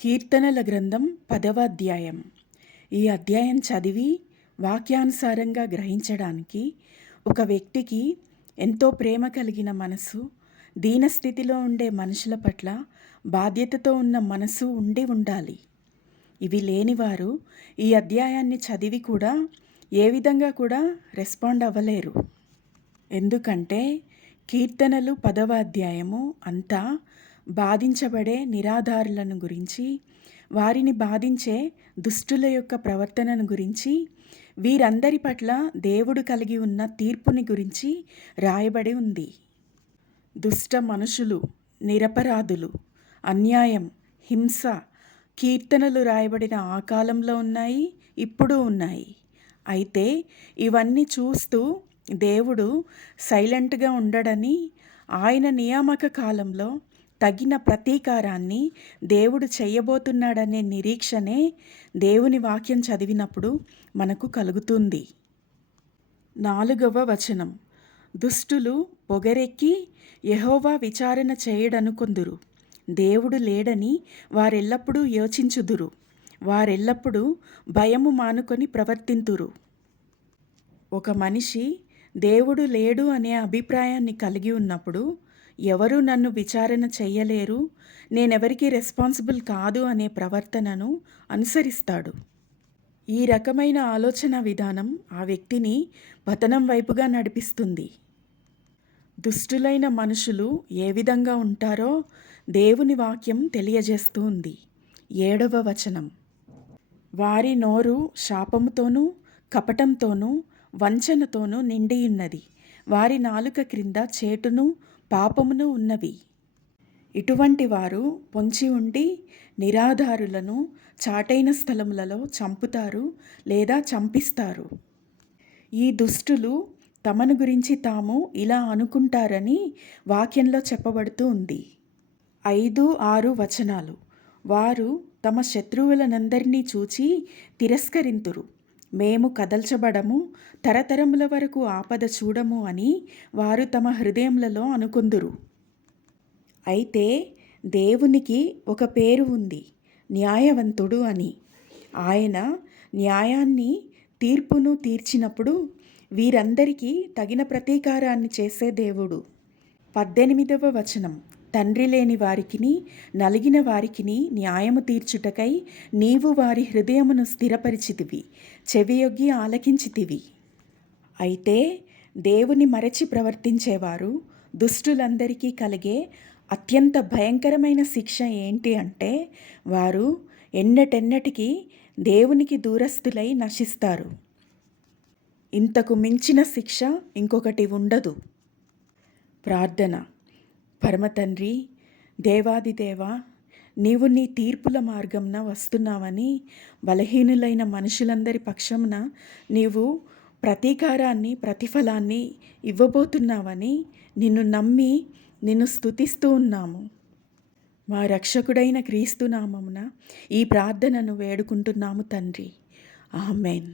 కీర్తనల గ్రంథం 10వ అధ్యాయం. ఈ అధ్యాయం చదివి వాక్యానుసారంగా గ్రహించడానికి ఒక వ్యక్తికి ఎంతో ప్రేమ కలిగిన మనసు, దీనస్థితిలో ఉండే మనుషుల పట్ల బాధ్యతతో ఉన్న మనసు ఉండాలి. ఇవి లేనివారు ఈ అధ్యాయాన్ని చదివి కూడా ఏ విధంగా కూడా రెస్పాండ్ అవ్వలేరు. ఎందుకంటే కీర్తనలు 10వ అధ్యాయము అంతా బాధించబడే నిరాధారులను గురించి, వారిని బాధించే దుష్టుల యొక్క ప్రవర్తనను గురించి, వీరందరి పట్ల దేవుడు కలిగి ఉన్న తీర్పుని గురించి రాయబడి ఉంది. దుష్ట మనుషులు, నిరపరాధులు, అన్యాయం, హింస కీర్తనలు రాయబడిన ఆ కాలంలో ఉన్నాయి, ఇప్పుడు ఉన్నాయి. అయితే ఇవన్నీ చూస్తూ దేవుడు సైలెంట్గా ఉండడని, ఆయన నియామక కాలంలో తగిన ప్రతీకారాన్ని దేవుడు చేయబోతున్నాడనే నిరీక్షనే దేవుని వాక్యం చదివినప్పుడు మనకు కలుగుతుంది. 4వ వచనం. దుష్టులు పొగరెక్కి యెహోవా విచారణ చేయడనుకొందురు. దేవుడు లేడని వారెల్లప్పుడూ యోచించుదురు. వారెల్లప్పుడూ భయము మానుకొని ప్రవర్తింతురు. ఒక మనిషి దేవుడు లేడు అనే అభిప్రాయాన్ని కలిగి ఉన్నప్పుడు, ఎవరు నన్ను విచారణ చెయ్యలేరు, నేనెవరికి రెస్పాన్సిబుల్ కాదు అనే ప్రవర్తనను అనుసరిస్తాడు. ఈ రకమైన ఆలోచన విధానం ఆ వ్యక్తిని పతనం వైపుగా నడిపిస్తుంది. దుష్టులైన మనుషులు ఏ విధంగా ఉంటారో దేవుని వాక్యం తెలియజేస్తూ ఉంది. 7వ వచనం. వారి నోరు శాపముతోనూ కపటంతోనూ వంచనతోనూ నిండియున్నది. వారి నాలుక క్రింద చేటును పాపమును ఉన్నవి. ఇటువంటి వారు పొంచి ఉండి నిరాధారులను చాటైన స్థలములలో చంపుతారు లేదా చంపిస్తారు. ఈ దుష్టులు తమను గురించి తాము ఇలా అనుకుంటారని వాక్యంలో చెప్పబడుతూ ఉంది. 5, 6 వచనాలు. వారు తమ శత్రువులనందరినీ చూచి తిరస్కరింతురు. మేము కదల్చబడము, తరతరముల వరకు ఆపద చూడము అని వారు తమ హృదయములలో అనుకొందురు. అయితే దేవునికి ఒక పేరు ఉంది, న్యాయవంతుడు అని. ఆయన న్యాయాన్ని, తీర్పును తీర్చినప్పుడు వీరందరికీ తగిన ప్రతీకారాన్ని చేసే దేవుడు. 18వ వచనం. తండ్రి లేని వారికిని నలిగిన వారికిని న్యాయము తీర్చుటకై నీవు వారి హృదయమును స్థిరపరిచితివి, చెవియొగ్గి ఆలకించితివి. అయితే దేవుని మరచి ప్రవర్తించేవారు, దుష్టులందరికీ కలిగే అత్యంత భయంకరమైన శిక్ష ఏంటి అంటే, వారు ఎన్నటెన్నటికీ దేవునికి దూరస్తులై నశిస్తారు. ఇంతకు మించిన శిక్ష ఇంకొకటి ఉండదు. ప్రార్థన. పరమతండ్రి, దేవాదిదేవా, నీవు నీ తీర్పుల మార్గంన వస్తున్నావని, బలహీనులైన మనుషులందరి పక్షమున నీవు ప్రతీకారాన్ని, ప్రతిఫలాన్ని ఇవ్వబోతున్నావని నిన్ను నమ్మి నిన్ను స్తుతిస్తూ ఉన్నాము. మా రక్షకుడైన క్రీస్తు నామమున ఈ ప్రార్థనను వేడుకుంటున్నాము తండ్రి. ఆమేన్.